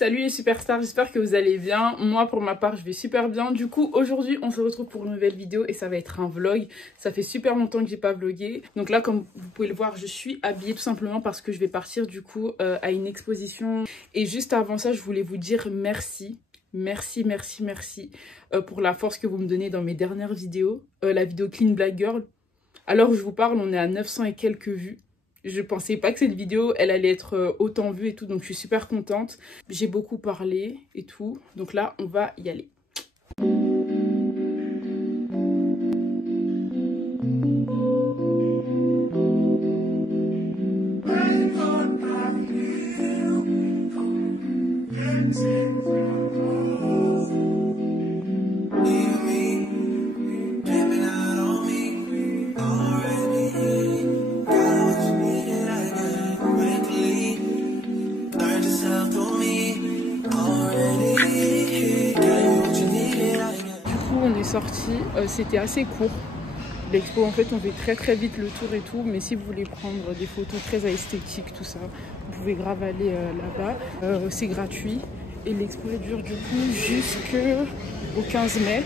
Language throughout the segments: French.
Salut les superstars, j'espère que vous allez bien. Moi pour ma part je vais super bien. Du coup aujourd'hui on se retrouve pour une nouvelle vidéo et ça va être un vlog. Ça fait super longtemps que j'ai pas vlogué. Donc là comme vous pouvez le voir je suis habillée tout simplement parce que je vais partir du coup à une exposition. Et juste avant ça je voulais vous dire merci. Merci pour la force que vous me donnez dans mes dernières vidéos. La vidéo Clean Black Girl. Alors je vous parle on est à 900 et quelques vues. Je pensais pas que cette vidéo, elle allait être autant vue et tout, donc je suis super contente. J'ai beaucoup parlé et tout, donc là, on va y aller. Sorti, c'était assez court. L'expo en fait on fait très vite le tour et tout, mais si vous voulez prendre des photos très esthétiques tout ça, vous pouvez grave aller là-bas. C'est gratuit et l'expo dure du coup jusqu'au 15 mai.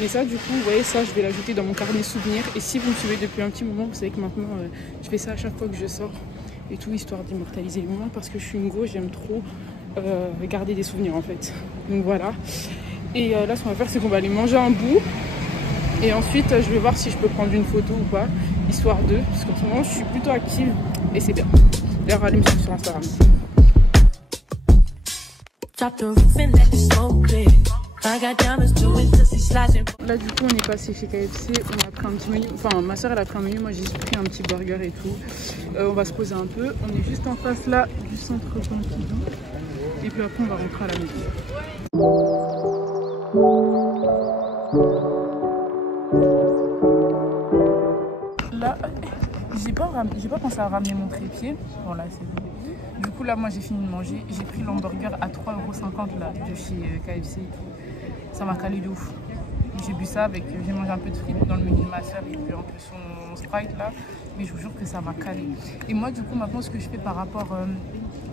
Mais ça du coup, vous voyez ça, je vais l'ajouter dans mon carnet souvenir. Et si vous me suivez depuis un petit moment, vous savez que maintenant je fais ça à chaque fois que je sors et tout, histoire d'immortaliser le moment parce que je suis une go, j'aime trop garder des souvenirs en fait. Donc voilà. Et là, ce qu'on va faire, c'est qu'on va aller manger un bout. Et ensuite, je vais voir si je peux prendre une photo ou pas, histoire de. Parce qu'en ce moment, je suis plutôt active et c'est bien. D'ailleurs, allez me suivre sur Instagram. Là, du coup, on est passé chez KFC. On a pris un petit menu. Enfin, ma soeur, elle a pris un menu. Moi, j'ai pris un petit burger et tout. On va se poser un peu. On est juste en face là du centre Pompidou. Et puis après, on va rentrer à la maison. Là, j'ai pas pensé à ramener mon trépied. Bon là c'est bon. Du coup là moi j'ai fini de manger. J'ai pris l'hamburger à 3,50 € là de chez KFC. Ça m'a calé de ouf. J'ai bu ça avec, j'ai mangé un peu de frites dans le menu de ma soeur et puis un peu son Sprite là. Mais je vous jure que ça m'a calé. Et moi du coup maintenant ce que je fais par rapport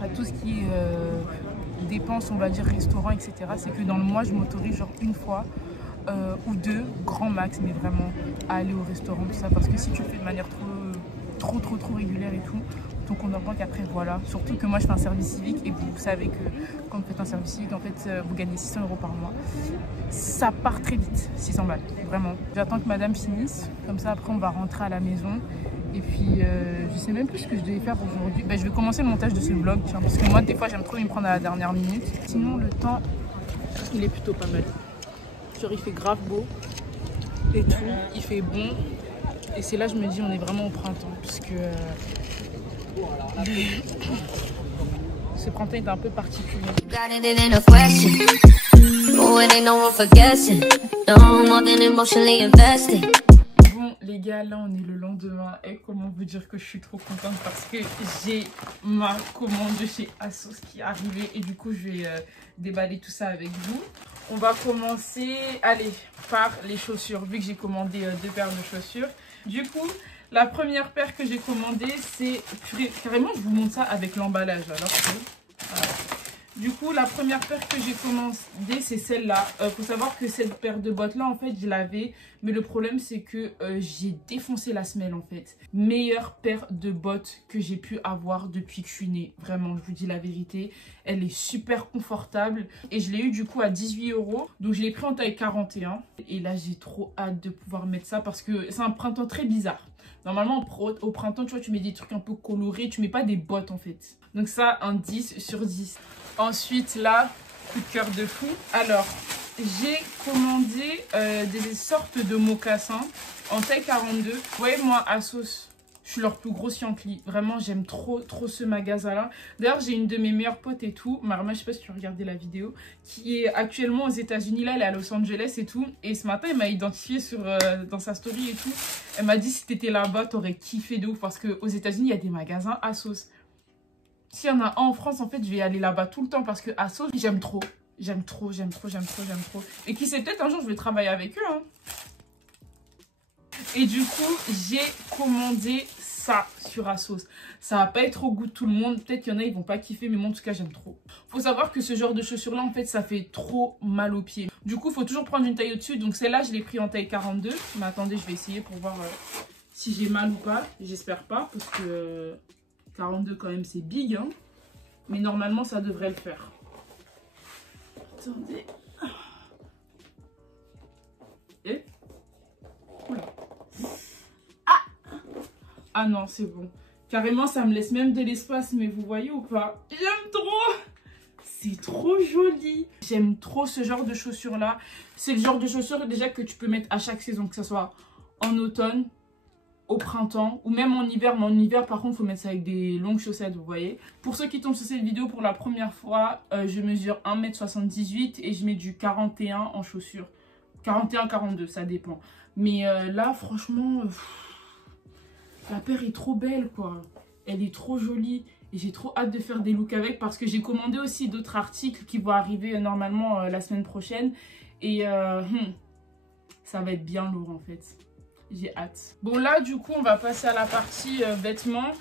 à tout ce qui est dépenses on va dire restaurant etc. C'est que dans le mois je m'autorise genre une fois ou deux, grand max, mais vraiment à aller au restaurant, tout ça, parce que si tu le fais de manière trop régulière et tout, ton compte en banque après, voilà. Surtout que moi je fais un service civique et vous savez que quand vous faites un service civique, en fait, vous gagnez 600 € par mois. Ça part très vite, 600 balles, vraiment. J'attends que madame finisse, comme ça après on va rentrer à la maison. Et puis je sais même plus ce que je devais faire aujourd'hui. Je vais commencer le montage de ce vlog, tiens, parce que moi des fois j'aime trop m'y prendre à la dernière minute. Sinon le temps, il est plutôt pas mal. Genre il fait grave beau et tout, il fait bon et c'est là je me dis on est vraiment au printemps parce que ce printemps est un peu particulier. Bon les gars, là on est le lendemain et comment vous dire que je suis trop contente parce que j'ai ma commande de chez ASOS qui est arrivée et du coup je vais déballer tout ça avec vous. On va commencer, allez, par les chaussures, vu que j'ai commandé 2 paires de chaussures. Du coup, la première paire que j'ai commandée, c'est... Carrément, je vous montre ça avec l'emballage. Alors que... Voilà. Du coup, la première paire que j'ai commandée, c'est celle-là. Faut savoir que cette paire de bottes-là, en fait, je l'avais. Mais le problème, c'est que j'ai défoncé la semelle, en fait. Meilleure paire de bottes que j'ai pu avoir depuis que je suis née. Vraiment, je vous dis la vérité. Elle est super confortable. Et je l'ai eu, du coup, à 18 €. Donc, je l'ai pris en taille 41. Et là, j'ai trop hâte de pouvoir mettre ça parce que c'est un printemps très bizarre. Normalement, au printemps, tu vois, tu mets des trucs un peu colorés. Tu mets pas des bottes, en fait. Donc ça, un 10 sur 10. Ensuite, là, coup de cœur de fou. Alors, j'ai commandé des sortes de mocassins en taille 42. Vous voyez, moi, ASOS, je suis leur plus grosse Yankee. Vraiment, j'aime trop ce magasin-là. D'ailleurs, j'ai une de mes meilleures potes et tout. Marma, je sais pas si tu as regardé la vidéo. Qui est actuellement aux États-Unis. Là, elle est à Los Angeles et tout. Et ce matin, elle m'a identifié dans sa story et tout. Elle m'a dit, si t'étais là-bas, t'aurais kiffé de ouf. Parce qu'aux États-Unis, il y a des magasins ASOS. S'il y en a un en France, en fait, je vais aller là-bas tout le temps parce que ASOS, j'aime trop. J'aime trop. Et qui sait, peut-être un jour, je vais travailler avec eux. Hein. Et du coup, j'ai commandé ça sur ASOS. Ça va pas être au goût de tout le monde. Peut-être qu'il y en a, ils vont pas kiffer, mais moi en tout cas, j'aime trop. Faut savoir que ce genre de chaussures-là, en fait, ça fait trop mal aux pieds. Du coup, faut toujours prendre une taille au-dessus. Donc celle-là, je l'ai pris en taille 42. Mais attendez, je vais essayer pour voir si j'ai mal ou pas. J'espère pas, parce que 42 quand même, c'est big, hein. Mais normalement, ça devrait le faire. Attendez. Et oula. Ah non, c'est bon. Carrément, ça me laisse même de l'espace, mais vous voyez ou pas? J'aime trop. C'est trop joli. J'aime trop ce genre de chaussures-là. C'est le genre de chaussures déjà que tu peux mettre à chaque saison, que ce soit en automne, au printemps ou même en hiver. Mais en hiver, par contre, il faut mettre ça avec des longues chaussettes, vous voyez. Pour ceux qui tombent sur cette vidéo pour la première fois, je mesure 1,78 m et je mets du 41 en chaussures. 41-42, ça dépend. Mais là, franchement... la paire est trop belle, quoi. Elle est trop jolie. Et j'ai trop hâte de faire des looks avec parce que j'ai commandé aussi d'autres articles qui vont arriver normalement la semaine prochaine. Et ça va être bien lourd, en fait. J'ai hâte. Bon, là, du coup, on va passer à la partie vêtements.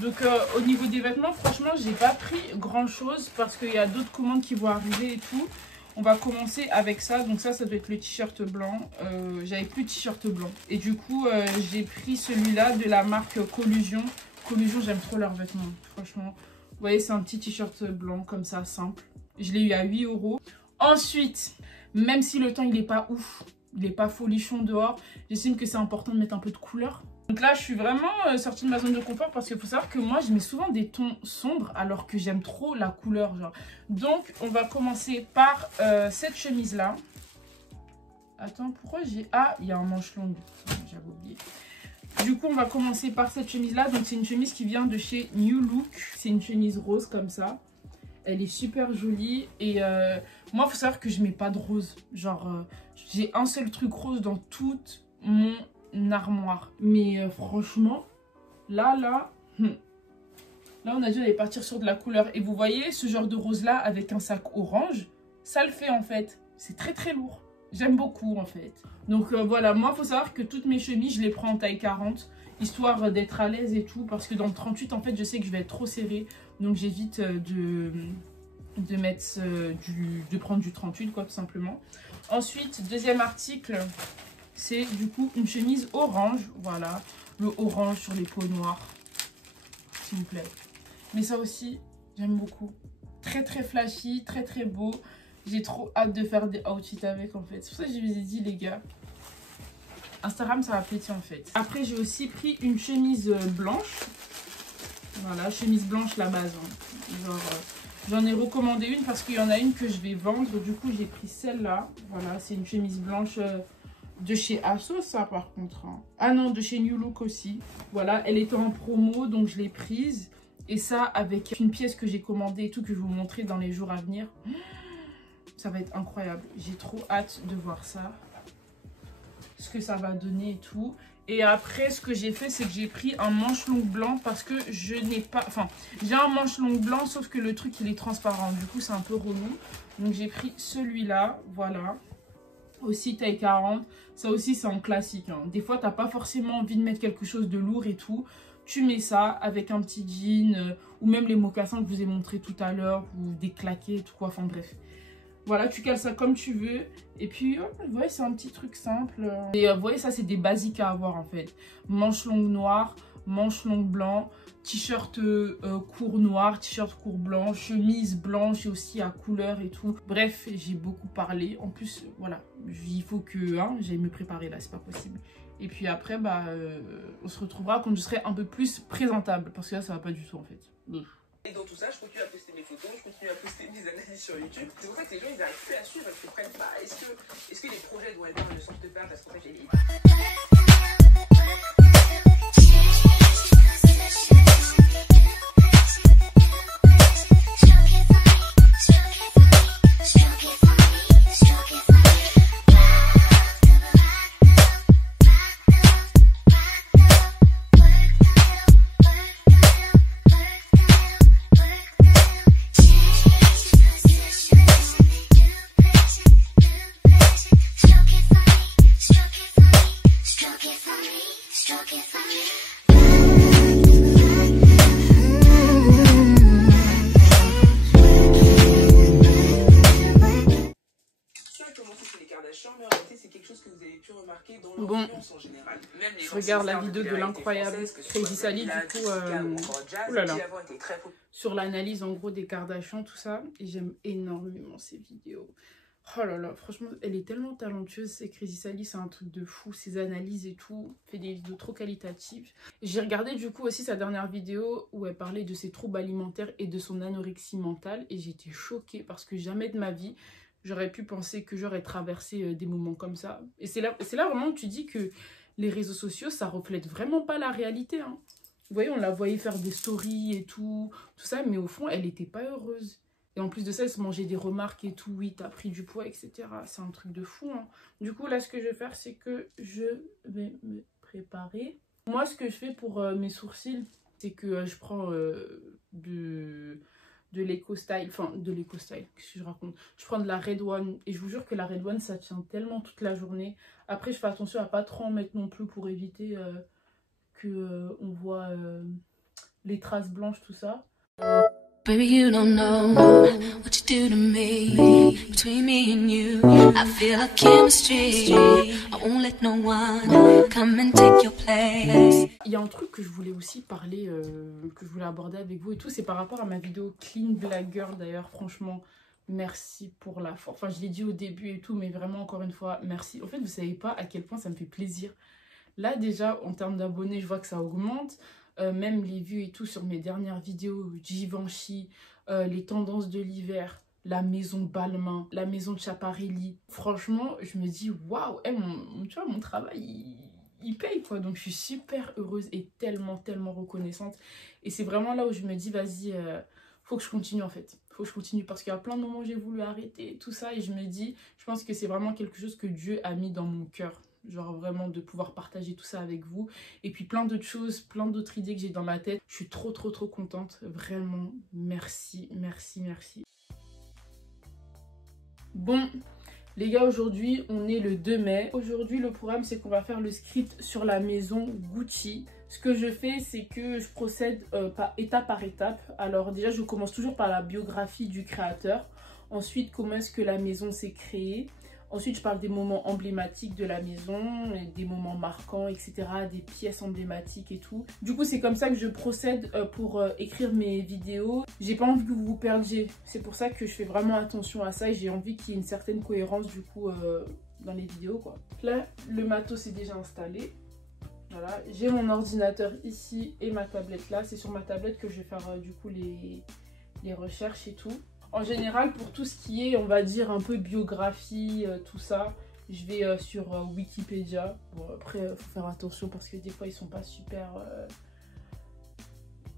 Donc, au niveau des vêtements, franchement, j'ai pas pris grand-chose parce qu'il y a d'autres commandes qui vont arriver et tout. On va commencer avec ça. Donc ça doit être le t-shirt blanc. J'avais plus de t-shirt blanc. Et du coup, j'ai pris celui-là de la marque Collusion. Collusion, j'aime trop leurs vêtements. Franchement, vous voyez, c'est un petit t-shirt blanc comme ça, simple. Je l'ai eu à 8 €. Ensuite, même si le temps, il n'est pas ouf, il n'est pas folichon dehors, j'estime que c'est important de mettre un peu de couleur. Donc là, je suis vraiment sortie de ma zone de confort parce qu'il faut savoir que moi, je mets souvent des tons sombres alors que j'aime trop la couleur, genre. Donc, on va commencer par cette chemise-là. Attends, pourquoi j'ai... Ah, il y a un manche longue. J'avais oublié. Du coup, on va commencer par cette chemise-là. Donc, c'est une chemise qui vient de chez New Look. C'est une chemise rose comme ça. Elle est super jolie. Et moi, il faut savoir que je mets pas de rose. Genre, j'ai un seul truc rose dans toute mon armoire. Mais franchement, là, on a dit on allait partir sur de la couleur. Et vous voyez, ce genre de rose-là avec un sac orange, ça le fait en fait. C'est très très lourd. J'aime beaucoup en fait. Donc voilà, moi, il faut savoir que toutes mes chemises, je les prends en taille 40. Histoire d'être à l'aise et tout. Parce que dans le 38, en fait, je sais que je vais être trop serrée. Donc j'évite de mettre de prendre du 38, quoi, tout simplement. Ensuite, deuxième article, c'est du coup une chemise orange. Voilà, le orange sur les peaux noires, s'il vous plaît. Mais ça aussi, j'aime beaucoup. Très très flashy, très très beau. J'ai trop hâte de faire des outfits avec en fait. C'est pour ça que je vous ai dit les gars. Instagram, ça va péter en fait. Après, j'ai aussi pris une chemise blanche. Voilà, chemise blanche la base. Hein. Genre, j'en ai recommandé une parce qu'il y en a une que je vais vendre. Du coup, j'ai pris celle-là. Voilà, c'est une chemise blanche de chez ASOS, ça par contre. Hein. Ah non, de chez New Look aussi. Voilà, elle était en promo, donc je l'ai prise. Et ça, avec une pièce que j'ai commandée et tout, que je vais vous montrer dans les jours à venir. Ça va être incroyable. J'ai trop hâte de voir ça. Ce que ça va donner et tout. Et après, ce que j'ai fait, c'est que j'ai pris un manche long blanc parce que je n'ai pas... Enfin, j'ai un manche long blanc, sauf que le truc, il est transparent. Du coup, c'est un peu relou. Donc, j'ai pris celui-là. Voilà. Aussi taille 40. Ça aussi, c'est en classique. Hein. Des fois, tu n'as pas forcément envie de mettre quelque chose de lourd et tout. Tu mets ça avec un petit jean ou même les mocassins que je vous ai montré tout à l'heure ou des claquets et tout quoi. Enfin, bref. Voilà, tu cales ça comme tu veux. Et puis, vous voyez, c'est un petit truc simple. Et vous voyez, ça, c'est des basiques à avoir, en fait. Manche longue noire, manche longue blanc, t-shirt court noir, t-shirt court blanc, chemise blanche et aussi à couleur et tout. Bref, j'ai beaucoup parlé. En plus, voilà, il faut que j'aille me préparer là, c'est pas possible. Et puis après, bah, on se retrouvera quand je serai un peu plus présentable. Parce que là, ça va pas du tout, en fait. Et dans tout ça, je continue à poster mes photos, je continue à poster mes analyses sur YouTube. C'est pour ça que les gens, ils n'arrivent plus à suivre, ils ne comprennent pas. Est-ce que les projets vont être dans le sens de faire, parce qu'en fait, j'ai dit... marqué dans Bon, l'influence en général. Même les je gens regarde la stars de vidéo de télé-réalité l'incroyable française, que ce Crazy soit Sally, du Lola, coup, Jessica ou encore Jazz, oulala, qui avant étaient très populaires. sur l'analyse en gros des Kardashians, tout ça, et j'aime énormément ces vidéos. Oh là là, franchement, elle est tellement talentueuse, c'est Crazy Sally, c'est un truc de fou, ses analyses et tout, fait des vidéos trop qualitatives. J'ai regardé du coup aussi sa dernière vidéo où elle parlait de ses troubles alimentaires et de son anorexie mentale, et j'étais choquée parce que jamais de ma vie, j'aurais pu penser que j'aurais traversé des moments comme ça. Et c'est là vraiment où tu dis que les réseaux sociaux, ça reflète vraiment pas la réalité, hein. Vous voyez, on la voyait faire des stories et tout ça, mais au fond, elle n'était pas heureuse. Et en plus de ça, elle se mangeait des remarques et tout. Oui, t'as pris du poids, etc. C'est un truc de fou, hein. Du coup, là, ce que je vais faire, c'est que je vais me préparer. Moi, ce que je fais pour mes sourcils, c'est que je prends de l'Eco-Style. Enfin, de l'Eco-Style, qu'est-ce que je raconte? Je prends de la Red One. Et je vous jure que la Red One, ça tient tellement toute la journée. Après, je fais attention à pas trop en mettre non plus pour éviter on voit les traces blanches, tout ça. Baby, you don't know what you do to me. Between me and you, I feel like chemistry. I won't let no one come and take your place. Il y a un truc que je voulais aussi parler, que je voulais aborder avec vous et tout, c'est par rapport à ma vidéo Clean Black Girl d'ailleurs. Franchement, merci pour la force. Enfin, je l'ai dit au début et tout, mais vraiment, encore une fois, merci. En fait, vous savez pas à quel point ça me fait plaisir. Là, déjà, en termes d'abonnés, je vois que ça augmente. Même les vues et tout sur mes dernières vidéos, Givenchy, les tendances de l'hiver, la maison Balmain, la maison de Schiaparelli. Franchement, je me dis, waouh, tu vois, mon travail, il paye, quoi. Donc, je suis super heureuse et tellement, tellement reconnaissante. Et c'est vraiment là où je me dis, vas-y, faut que je continue, en fait. Faut que je continue parce qu'il y a plein de moments où j'ai voulu arrêter, tout ça. Et je me dis, je pense que c'est vraiment quelque chose que Dieu a mis dans mon cœur. Genre vraiment de pouvoir partager tout ça avec vous. Et puis plein d'autres choses, plein d'autres idées que j'ai dans ma tête. Je suis trop contente. Vraiment, merci, merci, merci. Bon, les gars, aujourd'hui, on est le 2 mai. Aujourd'hui, le programme, c'est qu'on va faire le script sur la maison Gucci. Ce que je fais, c'est que je procède étape par étape. Alors déjà, je commence toujours par la biographie du créateur. Ensuite, comment est-ce que la maison s'est créée. Ensuite, je parle des moments emblématiques de la maison, des moments marquants, etc., des pièces emblématiques et tout. Du coup, c'est comme ça que je procède pour écrire mes vidéos. J'ai pas envie que vous vous perdiez. C'est pour ça que je fais vraiment attention à ça et j'ai envie qu'il y ait une certaine cohérence du coup dans les vidéos, quoi. Là, le matos est déjà installé. Voilà, j'ai mon ordinateur ici et ma tablette là. C'est sur ma tablette que je vais faire du coup les recherches et tout. En général, pour tout ce qui est, on va dire, un peu biographie, tout ça, je vais sur Wikipédia. Bon, après, il faut faire attention parce que des fois, ils sont pas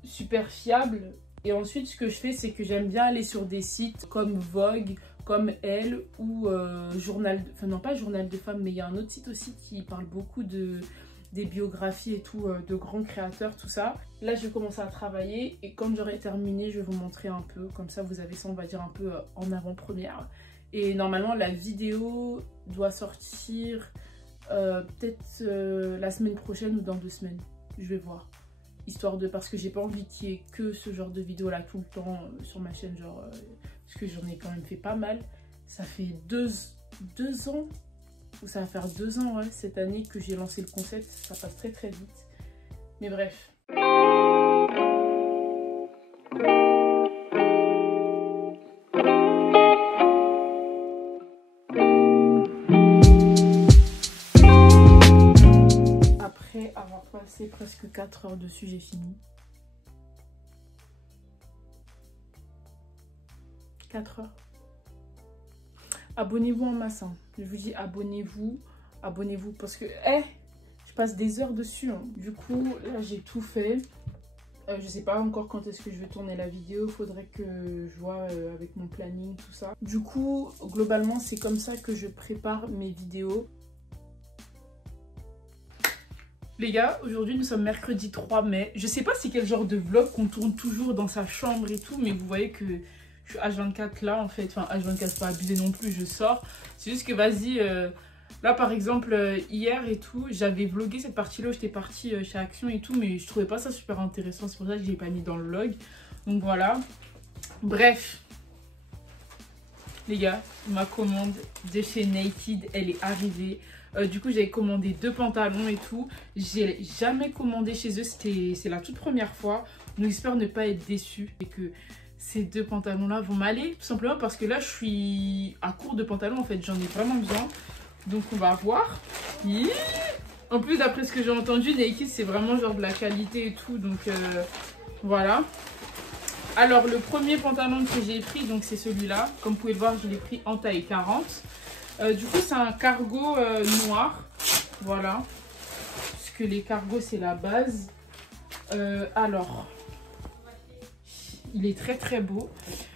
super fiables. Et ensuite, ce que je fais, c'est que j'aime bien aller sur des sites comme Vogue, comme Elle, ou Journal... Enfin, non, pas Journal de Femmes, mais il y a un autre site aussi qui parle beaucoup des biographies et tout, de grands créateurs, tout ça. Là, je vais commencer à travailler et quand j'aurai terminé, je vais vous montrer un peu. Comme ça, vous avez ça, on va dire, un peu en avant-première. Et normalement, la vidéo doit sortir peut-être la semaine prochaine ou dans 2 semaines. Je vais voir. Histoire de... Parce que j'ai pas envie qu'il y ait que ce genre de vidéo là tout le temps sur ma chaîne. Genre, parce que j'en ai quand même fait pas mal. Ça fait 2 ans. Ça va faire 2 ans ouais, cette année que j'ai lancé le concept, ça passe très vite. Mais bref. Après avoir passé presque 4 heures dessus, j'ai fini. 4 heures. Abonnez-vous en masse, hein. Je vous dis abonnez-vous parce que je passe des heures dessus, hein. Du coup là j'ai tout fait. Je sais pas encore quand est-ce que je vais tourner la vidéo, faudrait que je vois avec mon planning tout ça. Du coup globalement c'est comme ça que je prépare mes vidéos. Les gars, aujourd'hui nous sommes mercredi 3 mai. Je sais pas c'est quel genre de vlog qu'on tourne toujours dans sa chambre et tout, mais vous voyez que je suis H24 là en fait, enfin H24 pas abusé non plus, je sors. C'est juste que vas-y, là par exemple hier et tout, j'avais vlogué cette partie là où j'étais partie chez Action et tout, mais je trouvais pas ça super intéressant, c'est pour ça que je l'ai pas mis dans le vlog. Donc voilà, bref. Les gars, ma commande de chez Naked, elle est arrivée. Du coup, j'avais commandé 2 pantalons et tout. J'ai jamais commandé chez eux, c'est la toute première fois. Donc j'espère ne pas être déçue et que ces 2 pantalons-là vont m'aller. Tout simplement parce que là, je suis à court de pantalons en fait. J'en ai vraiment besoin. Donc on va voir. En plus, d'après ce que j'ai entendu, Naked, c'est vraiment genre de la qualité et tout. Donc voilà. Alors, le premier pantalon que j'ai pris, donc c'est celui-là. Comme vous pouvez le voir, je l'ai pris en taille 40. Du coup, c'est un cargo noir. Voilà. Parce que les cargos, c'est la base. Alors, il est très très beau.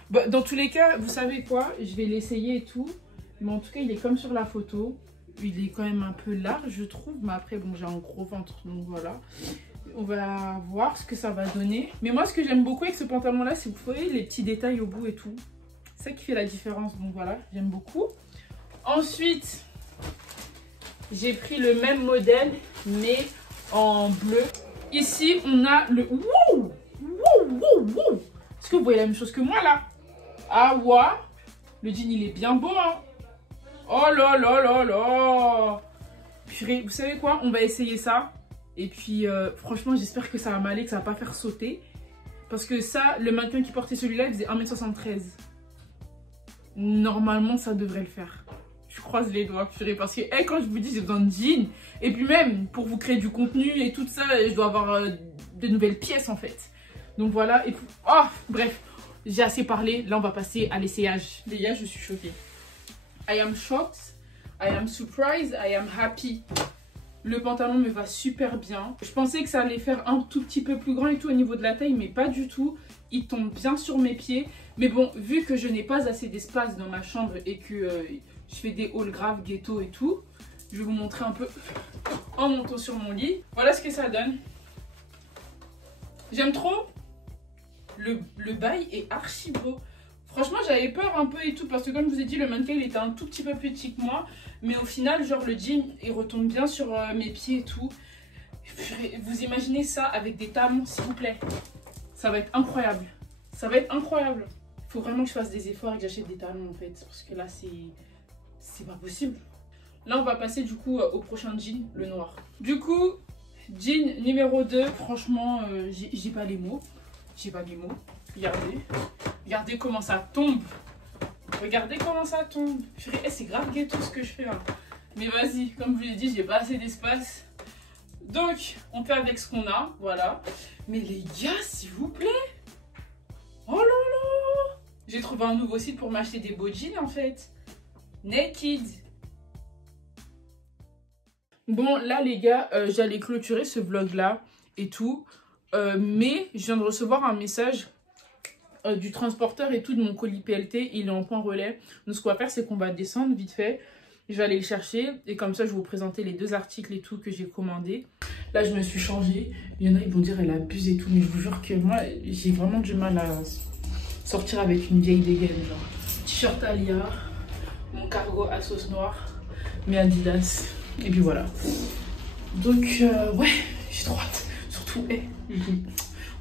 Bah, dans tous les cas, vous savez quoi? Je vais l'essayer et tout. Mais en tout cas, il est comme sur la photo. Il est quand même un peu large, je trouve. Mais après, bon, j'ai un gros ventre, donc voilà. On va voir ce que ça va donner. Mais moi, ce que j'aime beaucoup avec ce pantalon-là, c'est que vous voyez les petits détails au bout et tout. C'est ça qui fait la différence. Donc voilà, j'aime beaucoup. Ensuite, j'ai pris le même modèle, mais en bleu. Ici, on a le... Wouh! Wouh! Wouh! Wouh! Est-ce que vous voyez la même chose que moi, là? Ah, ouais! Le jean, il est bien beau, hein? Oh là là là là! Purée, vous savez quoi? On va essayer ça. Et puis, franchement, j'espère que ça va m'aller, que ça va pas faire sauter. Parce que ça, le mannequin qui portait celui-là, il faisait 1m73. Normalement, ça devrait le faire. Je croise les doigts, purée. Parce que, quand je vous dis, j'ai besoin de jeans. Et puis même, pour vous créer du contenu et tout ça, je dois avoir de nouvelles pièces, en fait. Donc voilà. Et puis, oh, bref, j'ai assez parlé. Là, on va passer à l'essayage. Les gars, je suis choquée. I am shocked. I am surprised. I am happy. Le pantalon me va super bien. Je pensais que ça allait faire un tout petit peu plus grand et tout au niveau de la taille, mais pas du tout. Il tombe bien sur mes pieds. Mais bon, vu que je n'ai pas assez d'espace dans ma chambre et que je fais des hauls graves ghetto et tout, je vais vous montrer un peu en montant sur mon lit. Voilà ce que ça donne. J'aime trop. Le bail est archi beau. Franchement, j'avais peur un peu et tout parce que comme je vous ai dit, le mannequin il était un tout petit peu plus petit que moi. Mais au final, genre le jean, il retombe bien sur mes pieds et tout. Vous imaginez ça avec des talons, s'il vous plaît? Ça va être incroyable. Ça va être incroyable. Il faut vraiment que je fasse des efforts et que j'achète des talons en fait. Parce que là, c'est pas possible. Là, on va passer du coup au prochain jean, le noir. Du coup, jean numéro 2. Franchement, j'ai pas les mots. J'ai pas les mots. Regardez. Regardez comment ça tombe. Regardez comment ça tombe. C'est grave ghetto ce que je fais. Hein. Mais vas-y, comme je vous l'ai dit, j'ai pas assez d'espace. Donc, on fait avec ce qu'on a. Voilà. Mais les gars, s'il vous plaît. Oh là là. J'ai trouvé un nouveau site pour m'acheter des beaux jeans en fait. Naked. Bon, là les gars, j'allais clôturer ce vlog là et tout. Mais je viens de recevoir un message du transporteur et tout de mon colis PLT. Il est en point relais. Donc ce qu'on va faire, c'est qu'on va descendre vite fait. Je vais aller le chercher et comme ça, je vais vous présenter les 2 articles et tout que j'ai commandé. Là, je me suis changée. Il y en a, ils vont dire elle abuse et tout. Mais je vous jure que moi, j'ai vraiment du mal à sortir avec une vieille dégaine. Genre, t-shirt Alia, mon cargo à sauce noire, mes Adidas. Et puis voilà. Donc, ouais, j'ai trop hâte. Surtout,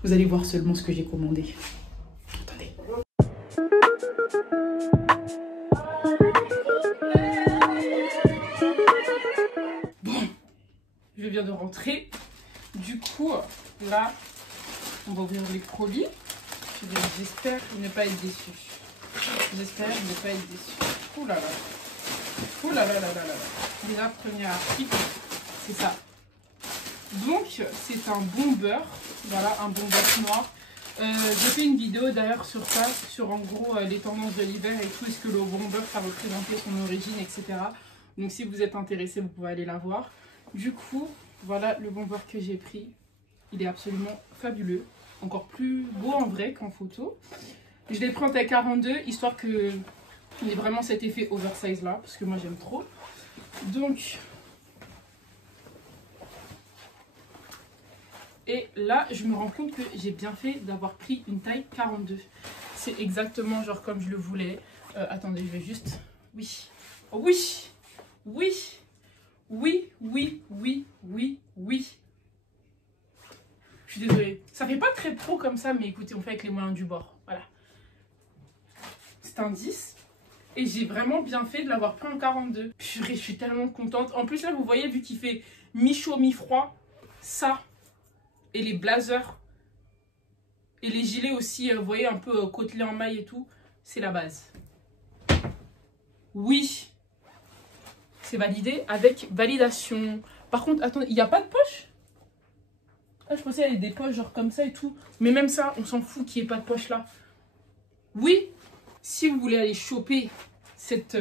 vous allez voir seulement ce que j'ai commandé. Attendez. Bon, je viens de rentrer. Du coup, là, on va ouvrir les colis. J'espère ne pas être déçu. J'espère ne pas être déçu. Ouh là là. Ouh là là là là là. Déjà, premier article, c'est ça. Donc, c'est un bomber. Voilà, un bomber noir. J'ai fait une vidéo d'ailleurs sur ça, sur en gros les tendances de l'hiver et tout, est-ce que le bomber ça représentait son origine, etc. Donc si vous êtes intéressé, vous pouvez aller la voir. Du coup, voilà le bomber que j'ai pris. Il est absolument fabuleux. Encore plus beau en vrai qu'en photo. Je l'ai pris en taille 42, histoire que il y ait vraiment cet effet oversize là, parce que moi j'aime trop. Donc... Et là, je me rends compte que j'ai bien fait d'avoir pris une taille 42. C'est exactement genre comme je le voulais. Attendez, je vais juste... Oui. Oui. Oui. Oui. Oui. Oui. Oui. Oui. Je suis désolée. Ça fait pas très pro comme ça, mais écoutez, on fait avec les moyens du bord. Voilà. C'est un 10. Et j'ai vraiment bien fait de l'avoir pris en 42. Purée, je suis tellement contente. En plus, là, vous voyez, vu qu'il fait mi-chaud, mi-froid, ça, et les blazers, et les gilets aussi, vous voyez, un peu côtelés en maille et tout, c'est la base. Oui, c'est validé avec validation. Par contre, attendez, il n'y a pas de poche? Ah, je pensais qu'il y avait des poches genre comme ça et tout. Mais même ça, on s'en fout qu'il n'y ait pas de poche là. Oui, si vous voulez aller choper cette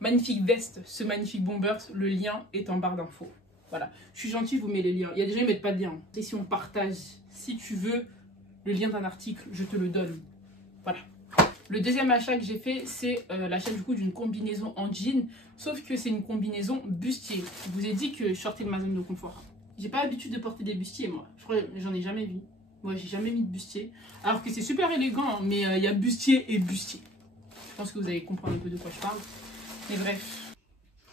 magnifique veste, ce magnifique bomber, le lien est en barre d'infos. Voilà, je suis gentille, je vous mets les liens. Il y a des gens qui ne mettent pas de lien. Et si on partage, si tu veux le lien d'un article, je te le donne. Voilà. Le deuxième achat que j'ai fait, c'est l'achat du coup d'une combinaison en jean. Sauf que c'est une combinaison bustier. Je vous ai dit que je sortais de ma zone de confort. J'ai pas l'habitude de porter des bustiers, moi. Je crois que j'en ai jamais vu. Moi, j'ai jamais mis de bustier. Alors que c'est super élégant, hein, mais il y a bustier et bustier. Je pense que vous allez comprendre un peu de quoi je parle. Mais bref,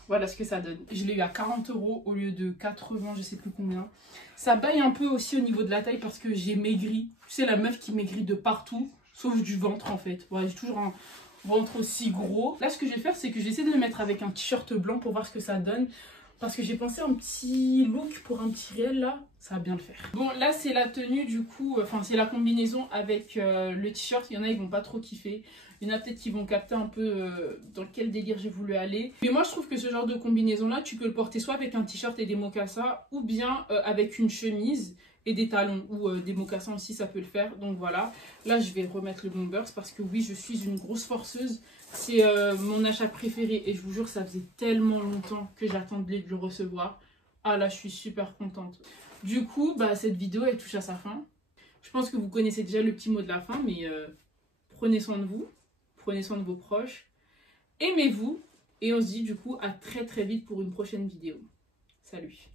voilà ce que ça donne. Je l'ai eu à 40 € au lieu de 80, je sais plus combien. Ça baille un peu aussi au niveau de la taille parce que j'ai maigri. Tu sais, la meuf qui maigrit de partout, sauf du ventre en fait. Ouais, j'ai toujours un ventre aussi gros. Là, ce que je vais faire, c'est que j'essaie de le mettre avec un t-shirt blanc pour voir ce que ça donne. Parce que j'ai pensé à un petit look pour un petit réel là, ça va bien le faire. Bon, là c'est la tenue du coup, enfin c'est la combinaison avec le t-shirt. Il y en a, ils vont pas trop kiffer. Il y en a peut-être qui vont capter un peu dans quel délire j'ai voulu aller. Mais moi je trouve que ce genre de combinaison là, tu peux le porter soit avec un t-shirt et des mocassins, ou bien avec une chemise et des talons, ou des mocassins aussi, ça peut le faire. Donc voilà, là je vais remettre le bombers parce que oui, je suis une grosse forceuse. C'est mon achat préféré et je vous jure, ça faisait tellement longtemps que j'attendais de le recevoir. Ah là, je suis super contente. Du coup, bah, cette vidéo, elle touche à sa fin. Je pense que vous connaissez déjà le petit mot de la fin, mais prenez soin de vous, prenez soin de vos proches, aimez-vous et on se dit du coup à très très vite pour une prochaine vidéo. Salut!